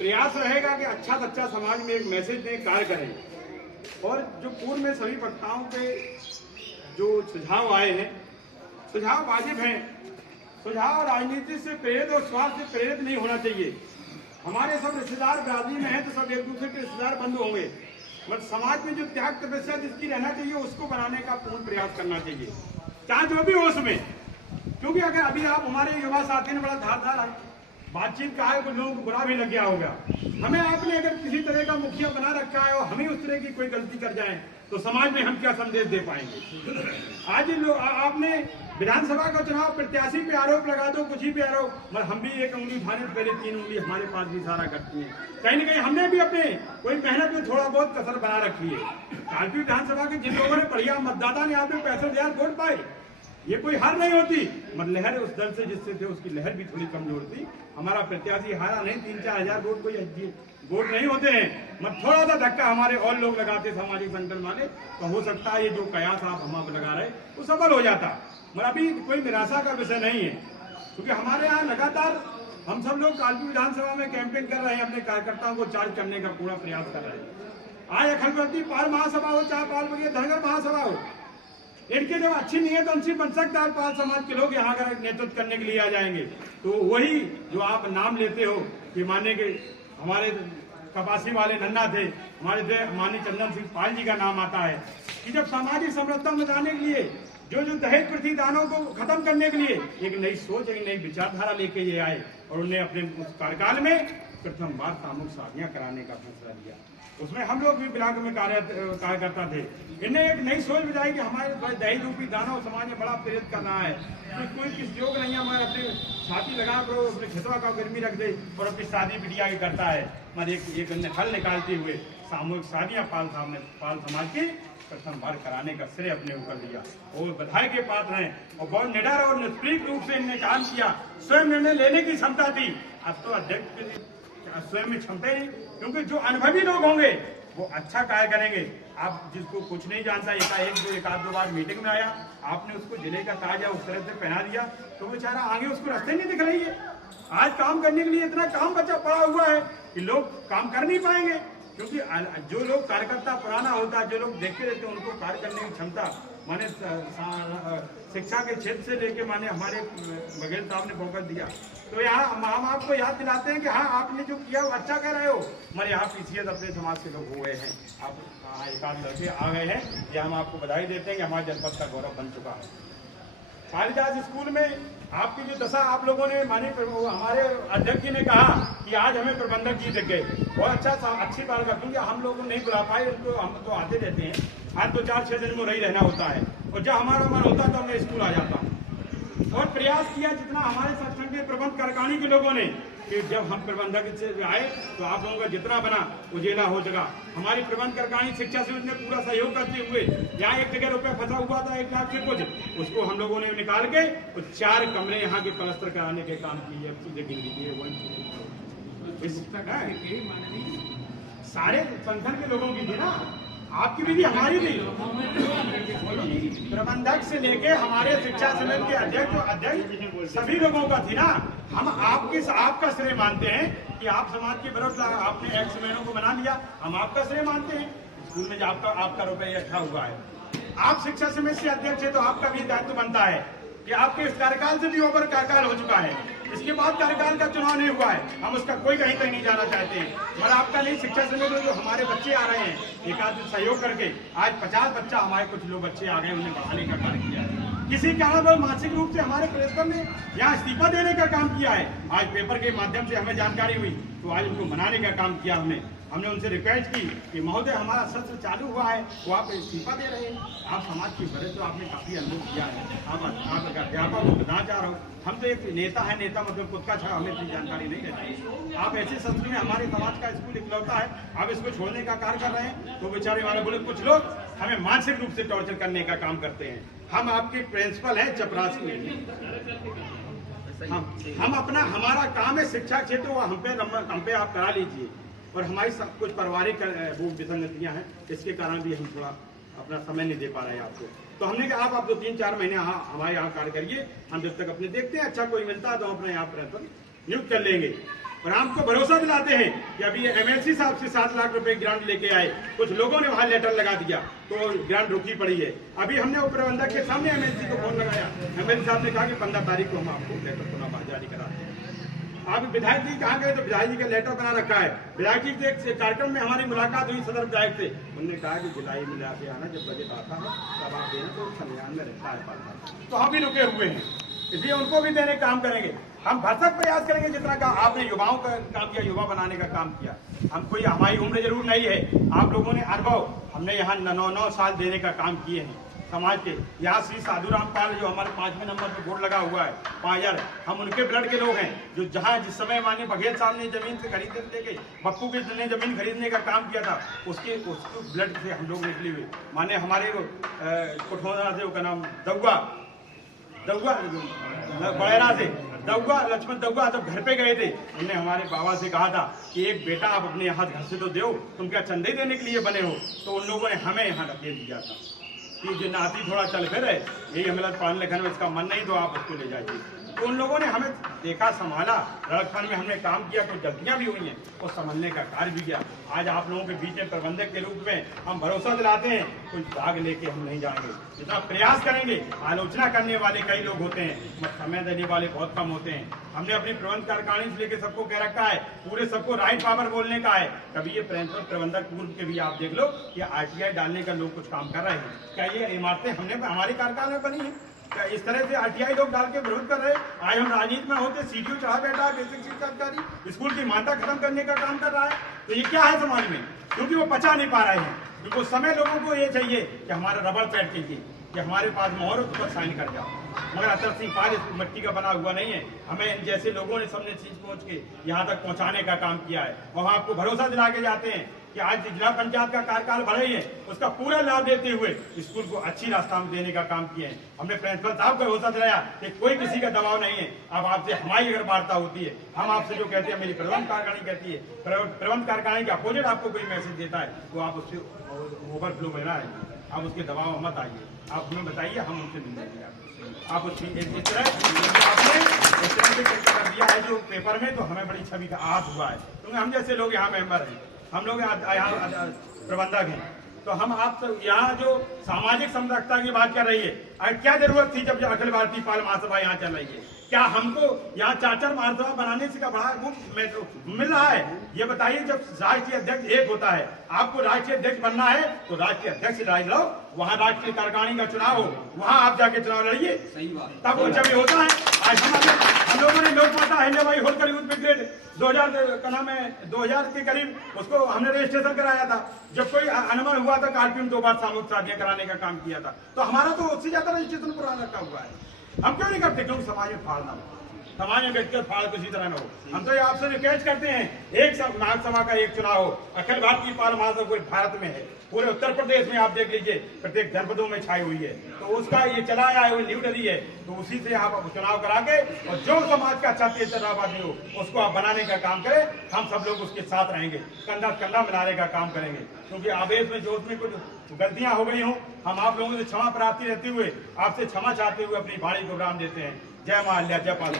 प्रयास रहेगा कि अच्छा से अच्छा समाज में एक मैसेज दें, कार्य करें। और जो पूर्व में सभी वक्ताओं के जो सुझाव आए हैं, सुझाव वाजिब हैं। सुझाव राजनीति से प्रेरित और स्वार्थ से प्रेरित नहीं होना चाहिए। हमारे सब रिश्तेदार ब्राजील में हैं तो सब एक दूसरे के रिश्तेदार बंद होंगे, बट समाज में जो त्याग तपस्या जिसकी रहना चाहिए उसको बनाने का पूर्ण प्रयास करना चाहिए, चाहे जो भी हो उसमें। क्योंकि अगर अभी आप हमारे युवा साथी ने बड़ा धारदार बातचीत का है, कुछ लोगों को बुरा भी लग गया होगा। हमें आपने अगर किसी तरह का मुखिया बना रखा है और हमें उस तरह की कोई गलती कर जाए तो समाज में हम क्या संदेश दे पाएंगे। आज आपने विधानसभा का चुनाव प्रत्याशी पे आरोप लगा दो, कुछ ही पे आरोप, मगर हम भी एक उंगली उठाने से पहले 3 उंगली हमारे पास भी इशारा करती है। कहीं न कहीं हमने भी अपने कोई मेहनत में थोड़ा बहुत कसर बना रखी है। कानपुर विधानसभा के जिन लोगों ने बढ़िया मतदाता ने आपने 65,000 वोट पाए, ये कोई हार नहीं होती, मगर लहर उस दल से जिससे थे उसकी लहर भी थोड़ी कमजोर थी। हमारा प्रत्याशी हारा नहीं, 3-4 हजार वोट कोई वोट नहीं होते हैं, मगर थोड़ा सा धक्का हमारे और लोग लगाते सामाजिक संगठन वाले, तो हो सकता है ये जो कयास आप हम लगा रहे वो सफल हो जाता। मगर अभी कोई निराशा का विषय नहीं है, क्योंकि हमारे यहाँ लगातार हम सब लोग कानपुर विधानसभा में कैंपेन कर रहे हैं, अपने कार्यकर्ताओं को चार्ज करने का पूरा प्रयास कर रहे हैं। आज अखिल भारतीय पाल महासभा हो, चाहे पाल बगिया धनगर महासभा हो, इनके जब अच्छी नीयत उनसे बन सकता है, पाल समाज के लोग यहाँ का नेतृत्व करने के लिए आ जाएंगे। तो वही जो आप नाम लेते हो कि माने के हमारे कपासी वाले नन्ना थे, हमारे माननीय चंदन सिंह पाल जी का नाम आता है कि जब सामाजिक समरसता में जाने के लिए जो दहेज प्रतिदानों को खत्म करने के लिए एक नई सोच, एक नई विचारधारा लेके ये आए और उन्हें अपने कार्यकाल में प्रथम बार सामूहिक शादियां कराने का फैसला लिया। उसमें हम लोग भी ब्लॉक में कार्यकर्ता थे। इन्हें एक नई सोच बताई कि हमारे दहेज रूपी दानव समाज में बड़ा प्रेरित कर रहा है, तो कोई किस योग नहीं है, मगर अपने छाती लगा कर अपने खेतवा का गर्मी रख दे और अपनी शादी बिटिया की करता है। मगर एक हल निकालते हुए सामूहिक शादियां पाल समाज की प्रथम बार कराने का श्रेय अपने ऊपर लिया। वो बधाई के पात्र हैं और बहुत निडर और निष्प्रीत रूप से इन्हें काम किया। स्वयं निर्णय लेने की क्षमता थी। अब तो अध्यक्ष के लिए स्वयं में क्षमता ही, क्योंकि जो अनुभवी लोग होंगे वो अच्छा कार्य करेंगे। आप जिसको कुछ नहीं जानता, एक आध दो बार मीटिंग में आया, आपने उसको जिले का ताज उस तरह से पहना दिया तो बेचारा आगे उसको रास्ते नहीं दिख रही है। आज काम करने के लिए इतना काम बचा पड़ा हुआ है कि लोग काम कर नहीं पाएंगे, क्योंकि जो लोग कार्यकर्ता पुराना होता है, जो लोग देखते रहते हैं, उनको कार्य करने की क्षमता माने शिक्षा के क्षेत्र से लेके माने हमारे बघेल साहब ने फोकस दिया। तो यहाँ हम आपको याद दिलाते हैं कि हाँ, आपने जो किया वो अच्छा कह रहे हो, मगर यहाँ पीछे अपने समाज के लोग हो गए हैं, आप एक आध लड़के आ गए हैं, ये हम आपको बधाई देते हैं कि हमारे जनपद का गौरव बन चुका है। कालिदास स्कूल में आपकी जो दशा आप लोगों ने मानी, हमारे अध्यक्ष जी ने कहा कि आज हमें प्रबंधक जी दिख गए, बहुत अच्छी बात का, क्योंकि हम लोग नहीं बुला पाए उनको, हम तो आते रहते हैं, आज तो 4-6 दिन में रही रहना होता है, और जब हमारा मन होता तो मैं स्कूल आ जाता हूँ। और प्रयास किया जितना हमारे सत्संग के प्रबंध कार्यकारिणी के लोगों ने कि जब हम प्रबंधक से आए तो आप लोगों का जितना बना उजेला हो जगह। हमारी प्रबंध कार्यकारिणी शिक्षा से उसने पूरा सहयोग करते हुए, यहाँ एक जगह रुपया फंसा हुआ था 1 लाख से कुछ, उसको हम लोगों ने निकाल के 4 कमरे यहाँ के प्लास्टर कराने के काम किए। सारे संगठन के लोगों की थी ना, आपकी भी थी, हमारी भी। प्रबंधक से लेके हमारे शिक्षा समिति के अध्यक्ष सभी लोगों का थी ना। हम आपका श्रेय मानते हैं कि आप समाज के विरुद्ध आपने एक्स महीनों को बना लिया, हम आपका श्रेय मानते हैं। स्कूल में आपका रुपया इकट्ठा हुआ है, आप शिक्षा समिति से अध्यक्ष है, तो आपका भी दायित्व बनता है कि आपके इस कार्यकाल से भी ओवर कार्यकाल हो चुका है, इसके बाद कार्यकाल का चुनाव नहीं हुआ है, हम उसका कोई कहीं तक नहीं जाना चाहते हैं। और आपका नहीं, शिक्षा समिति में जो हमारे बच्चे आ रहे हैं, एक आध सहयोग करके आज 50 बच्चा हमारे कुछ लोग बच्चे आ गए, उन्हें बढ़ाने का कार्य किया है। किसी कारण पर मानसिक रूप से हमारे प्रेसर ने यहाँ इस्तीफा देने का काम किया है, आज पेपर के माध्यम से हमें जानकारी हुई, तो आज उनको मनाने का काम किया हमने उनसे रिक्वेस्ट की कि महोदय हमारा सत्र चालू हुआ है, वो आप इस्तीफा दे रहे हैं, आप समाज की वरिष्ठ तो आपने काफी अनुभव किया है, आप अध्यापक को बताना चाह रहा हूँ, हम तो एक नेता है, नेता मतलब खुद का छा, हमें इतनी जानकारी नहीं रहती। आप ऐसे सत्र में हमारे समाज का स्कूल इकलौता है, आप इसको छोड़ने का कार्य कर रहे हैं, तो बेचारे वाले बोले कुछ लोग हमें मानसिक रूप से टॉर्चर करने का काम करते हैं। हम आपके प्रिंसिपल हैं चपरासी में, हम अपना हमारा काम है शिक्षा क्षेत्र, हम पे आप करा लीजिए, और हमारी सब कुछ पारिवारिक वो विसंगतियां हैं, इसके कारण भी हम थोड़ा अपना समय नहीं दे पा रहे हैं आपको। तो हमने कहा आप 2-3-4 महीने हमारे यहाँ कार्य करिए, हम जब तक अपने देखते हैं अच्छा कोई मिलता है तो अपने यहाँ पर नियुक्त कर लेंगे। और हमको भरोसा दिलाते हैं कि अभी एमएलसी साहब से 7 लाख रुपए ग्रांट लेके आए, कुछ लोगों ने वहां लेटर लगा दिया तो ग्रांट रुकी पड़ी है। अभी हमने उप प्रबंधक के सामने एमएलसी को फोन लगाया, एमएलसी साहब ने कहा कि 15 तारीख को हम आपको लेटर पुनः जारी कराते हैं। आप विधायक जी कहाँ गए तो विधायक जी का लेटर बना रखा है। विधायक जी से एक कार्यक्रम में हमारी मुलाकात हुई सदर विधायक से, उन्होंने कहा कि जुलाई में आके आना, जब बजट आता है तब आप देना, तो संविधान में रहता है पालना। तो हम भी रुके हुए हैं, इसलिए उनको भी देने का काम करेंगे। हम भरसक प्रयास करेंगे जितना का आपने युवाओं का काम किया, युवा बनाने का काम किया। हम कोई हमारी उम्र जरूर नहीं है, आप लोगों ने अनुभव, हमने यहाँ 9 साल देने का काम किए हैं समाज के। यहाँ श्री साधु रामपाल जो हमारे 5वें नंबर पे बोर्ड लगा हुआ है 5000, हम उनके ब्लड के लोग हैं। जो जहाँ जिस समय माननीय बघेल साहब ने जमीन से खरीदने लेके बप्पू के ने जमीन खरीदने का काम किया था, उसके ब्लड से हम लोग निकले हुए। माने हमारे कोठोना से का नाम दौगा बड़ेरा से दौगा, लक्ष्मण दौगा जब घर पे गए थे, उन्होंने हमारे बाबा से कहा था कि एक बेटा आप अपने यहाँ घर से तो दो, तुम क्या चंदे देने के लिए बने हो? तो उन लोगों ने हमें यहाँ धकेल दिया था कि जो नाती थोड़ा चल फिर है, यही हमें पढ़ने लिखने में इसका मन नहीं, तो आप उसको ले जाइए। तो उन लोगों ने हमें देखा, संभाला, लड़कपन में हमने काम किया, कुछ गलतियां भी हुई हैं, और संभलने का कार्य भी किया। आज आप लोगों के बीच में प्रबंधक के रूप में हम भरोसा दिलाते हैं, कोई दाग लेके हम नहीं जाएंगे, जितना प्रयास करेंगे। आलोचना करने वाले कई लोग होते हैं, समय देने वाले बहुत कम होते हैं। हमने अपनी प्रबंध कार्यकारिणी से लेकर सबको कह रखा है, पूरे सबको राइट पावर बोलने का है। कभी ये प्रबंधक पूर्व के भी आप देख लो कि आरटीआई डालने का लोग कुछ काम कर रहे हैं। क्या ये इमारतें हमने हमारे कार्यकाल में बनी है? क्या इस तरह से आरटीआई लोग डाल के विरोध कर रहे हैं? आज हम राजनीति में होते, सीडीओ चढ़ा बैठा है, बेसिक शिक्षा अधिकारी स्कूल की मान्यता खत्म करने का काम कर रहा है। तो ये क्या है समाज में? क्योंकि वो पचा नहीं पा रहे हैं। क्योंकि उस समय लोगों को ये चाहिए कि हमारा रबड़ पैड चाहिए, कि हमारे पास मोहर उस पर साइन कर जाओ। मगर अतर सिंह पाल मिट्टी का बना हुआ नहीं है। हमें जैसे लोगों ने सबने चीज पहुंच के यहाँ तक पहुंचाने का काम किया है, और आपको भरोसा दिला के जाते हैं कि आज जिला पंचायत का कार्यकाल बढ़ रही है, उसका पूरा लाभ देते हुए स्कूल को अच्छी रास्ता में देने का काम किए हैं। हमने प्रिंसिपल साहब को भरोसा दिलाया कि कोई किसी का दबाव नहीं है। अब आपसे हमारी अगर वार्ता होती है, हम आपसे जो कहते हैं, मेरी प्रबंध कार्यकारिणी कहती है, प्रबंध कार्यकारिणी के अपोजिट आपको कोई मैसेज देता है, तो आप उससे ओवरफ्लो में ना आइए, आप उसके दबाव मत आइए, आप हमें बताइए, हम उनसे मिल जाएंगे। आप उसकी इस तरह से कर दिया है जो पेपर में, तो हमें बड़ी छवि का आहत हुआ है, क्योंकि हम जैसे लोग यहाँ मेंबर हैं, हम लोग यहाँ प्रबंधक हैं, तो हम आप यहाँ जो सामाजिक समरसता की बात कर रही है, क्या जरूरत थी जब अखिल भारतीय पाल महासभा यहाँ चल रही है? क्या हमको यहाँ 4 महासभा बनाने से का बड़ा मिल रहा है? ये बताइए, जब राष्ट्रीय अध्यक्ष एक होता है, आपको राष्ट्रीय अध्यक्ष बनना है तो राष्ट्रीय अध्यक्ष लड़ो, वहाँ राष्ट्रीय कार्यकारिणी का चुनाव हो, वहाँ आप जाके चुनाव लड़िए, तब वो जब होता है। आज हम लोगों ने लोकमाता अहिल्याबाई होलकर यूथ ब्रिगेड 2000 के करीब उसको हमने रजिस्ट्रेशन कराया था। जब कोई अनुमान हुआ था, कार्पियम 2 बार सामूहिक शादियां कराने का काम किया था, तो हमारा तो उससे ज्यादा रजिस्ट्रेशन पुराना रखा हुआ है। हम क्यों नहीं करते? क्योंकि समाज में फाड़ना हो, समाज में व्यक्तिगत फाड़ किसी तरह न हो। हम तो ये आपसे रिक्वेस्ट करते हैं, एक नागसभा का एक चुनाव हो, अखिल भारतीय पाल महासभा पूरे भारत में है, पूरे उत्तर प्रदेश में आप देख लीजिए, प्रत्येक जनपदों में छाई हुई है, तो उसका ये चलाया है, वो लीडरी है, तो उसी से आप चुनाव करा के, और जो समाज का अच्छा तेजराबादी हो उसको आप बनाने का काम करें। हम सब लोग उसके साथ रहेंगे, कंधा कंधा मिलाने का काम करेंगे। क्योंकि आवेश में जोश में कुछ गलतियां हो गई हों, हम आप लोगों से क्षमा प्रार्थी रहते हुए, आपसे क्षमा चाहते हुए अपनी वाणी को विराम देते हैं। जय माल्या, जय पाल।